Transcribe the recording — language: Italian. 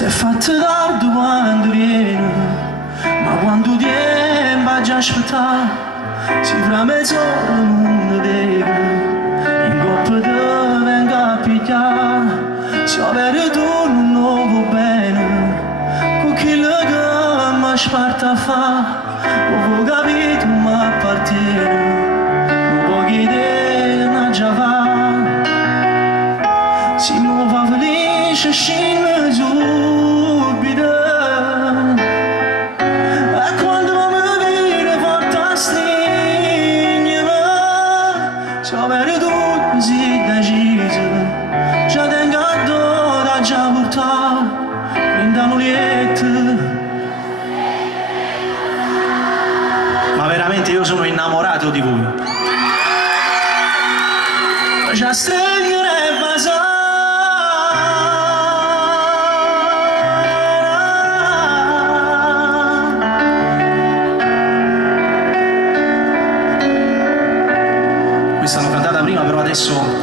Si è fatto tardi quando viene, ma quando viene va già aspettare. Si fra mezz'ora non vede, in coppa te venga a pigliare. Se avere tu non va bene, con chi le che mi sparta a fare, ho capito ma appartiene, non pochi idee non già va. Si non va felice scende subito, e quando mi vede fatta stringere, se avere tutto si decise, già tengo addosso da già portare, prendano liette. Ma veramente io sono innamorato di voi. Già stringere basare. Questa l'ho cantata prima, però adesso